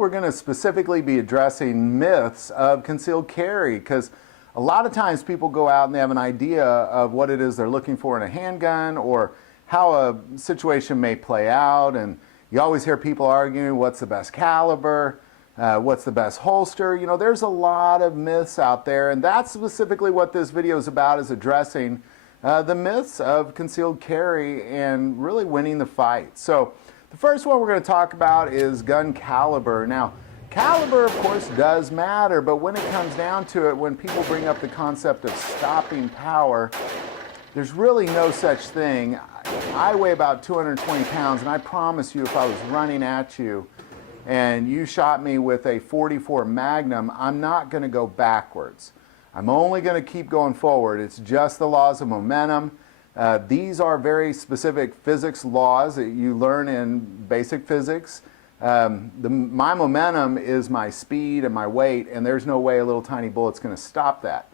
we're going to specifically be addressing myths of concealed carry, because a lot of times people go out and they have an idea of what it is they're looking for in a handgun or how a situation may play out, and you always hear people arguing what's the best caliber, what's the best holster. You know, there's a lot of myths out there, and that's specifically what this video is about, is addressing the myths of concealed carry and really winning the fight. So the first one we're going to talk about is gun caliber. Now, caliber, of course, does matter, but when it comes down to it, when people bring up the concept of stopping power, there's really no such thing. I weigh about 220 pounds, and I promise you, if I was running at you and you shot me with a .44 Magnum, I'm not going to go backwards. I'm only going to keep going forward. It's just the laws of momentum. These are very specific physics laws that you learn in basic physics. My momentum is my speed and my weight, and there's no way a little tiny bullet's going to stop that.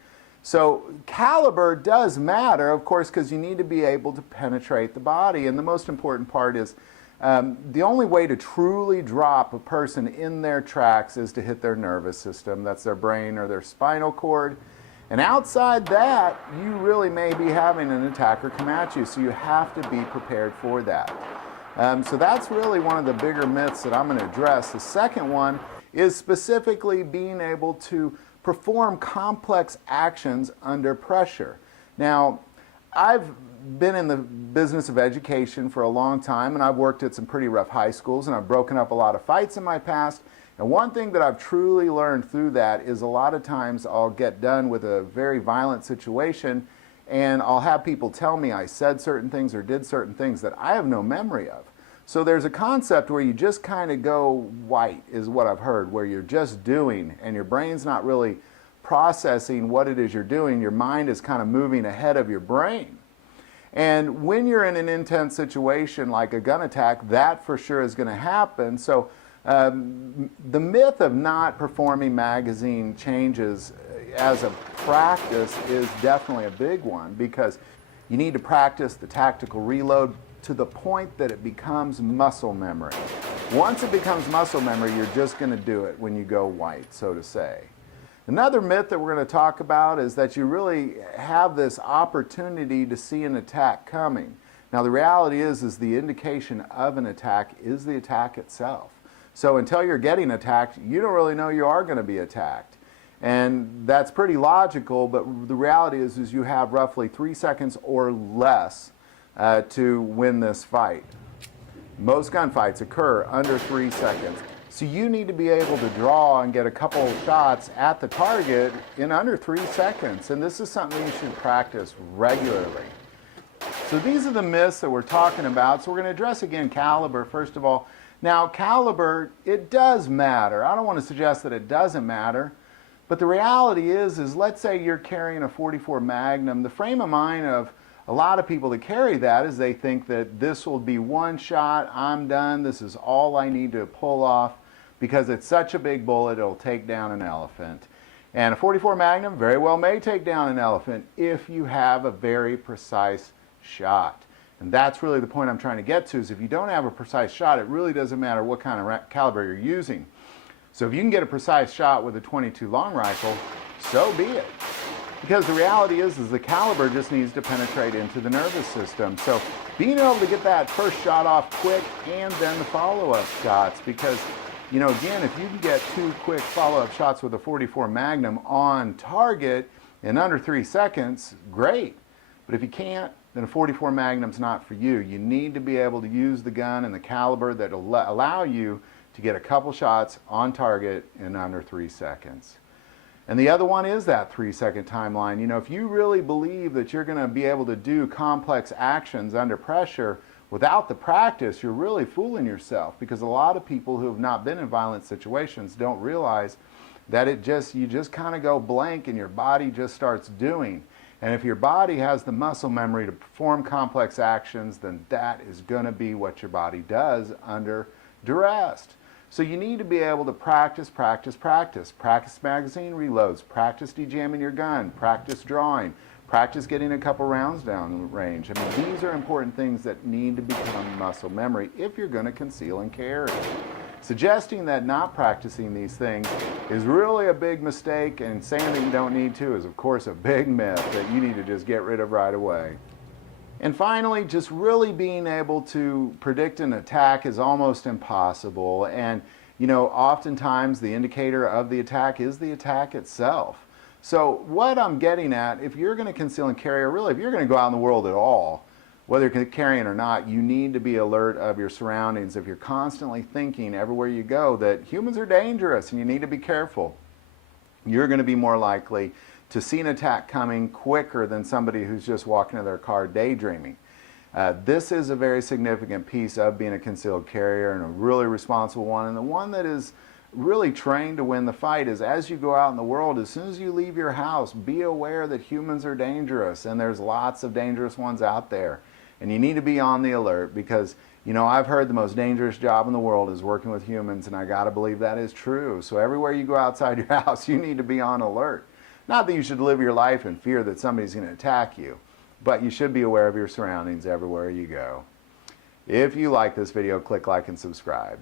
So caliber does matter, of course, because you need to be able to penetrate the body. And the most important part is the only way to truly drop a person in their tracks is to hit their nervous system. That's their brain or their spinal cord. And outside that, you really may be having an attacker come at you, so you have to be prepared for that. So that's really one of the bigger myths that I'm going to address. The second one is specifically being able to perform complex actions under pressure. Now, I've been in the business of education for a long time, and I've worked at some pretty rough high schools, and I've broken up a lot of fights in my past. And one thing that I've truly learned through that is a lot of times I'll get done with a very violent situation, and I'll have people tell me I said certain things or did certain things that I have no memory of. So there's a concept where you just kind of go white, is what I've heard, where you're just doing and your brain's not really processing what it is you're doing. Your mind is kind of moving ahead of your brain. And when you're in an intense situation like a gun attack, that for sure is going to happen. So the myth of not performing magazine changes as a practice is definitely a big one, because you need to practice the tactical reload to the point that it becomes muscle memory. Once it becomes muscle memory, you're just going to do it when you go white, so to say. Another myth that we're going to talk about is that you really have this opportunity to see an attack coming. Now, the reality is the indication of an attack is the attack itself. So until you're getting attacked, you don't really know you are going to be attacked. And that's pretty logical, but the reality is you have roughly 3 seconds or less to win this fight. Most gunfights occur under 3 seconds. So you need to be able to draw and get a couple of shots at the target in under 3 seconds. And this is something you should practice regularly. So these are the myths that we're talking about. So we're going to address again caliber, first of all. Now, caliber, it does matter. I don't want to suggest that it doesn't matter. But the reality is let's say you're carrying a .44 Magnum. The frame of mind of a lot of people that carry that is they think that this will be one shot, I'm done, this is all I need to pull off, because it's such a big bullet, it'll take down an elephant. And a .44 Magnum very well may take down an elephant if you have a very precise shot. And that's really the point I'm trying to get to, is if you don't have a precise shot, it really doesn't matter what kind of caliber you're using. So if you can get a precise shot with a .22 long rifle, so be it. Because the reality is the caliber just needs to penetrate into the nervous system. So being able to get that first shot off quick and then the follow-up shots, because, you know, again, if you can get 2 quick follow-up shots with a .44 Magnum on target in under 3 seconds, great. But if you can't, then a .44 Magnum's not for you. You need to be able to use the gun and the caliber that will allow you to get a couple shots on target in under 3 seconds. And the other one is that 3-second timeline. You know, if you really believe that you're going to be able to do complex actions under pressure without the practice, you're really fooling yourself, because a lot of people who have not been in violent situations don't realize that you just kind of go blank and your body just starts doing. And if your body has the muscle memory to perform complex actions, then that is going to be what your body does under duress. So you need to be able to practice, practice, practice. Practice magazine reloads, practice dejamming your gun, practice drawing, practice getting a couple rounds down range. I mean, these are important things that need to become muscle memory if you're going to conceal and carry. Suggesting that not practicing these things is really a big mistake, and saying that you don't need to is of course a big myth that you need to just get rid of right away. And finally, just really being able to predict an attack is almost impossible. And, oftentimes the indicator of the attack is the attack itself. So what I'm getting at, if you're going to conceal and carry, or really if you're going to go out in the world at all, whether you're carrying or not, you need to be alert of your surroundings. If you're constantly thinking everywhere you go that humans are dangerous and you need to be careful, you're going to be more likely to see an attack coming quicker than somebody who's just walking to their car daydreaming. This is a very significant piece of being a concealed carrier, and a really responsible one, and the one that is really trained to win the fight. Is as you go out in the world, as soon as you leave your house, be aware that humans are dangerous, and there's lots of dangerous ones out there, and you need to be on the alert, because I've heard the most dangerous job in the world is working with humans, and I gotta believe that is true. So everywhere you go outside your house, you need to be on alert. Not that you should live your life in fear that somebody's going to attack you, but you should be aware of your surroundings everywhere you go. If you like this video, click like and subscribe.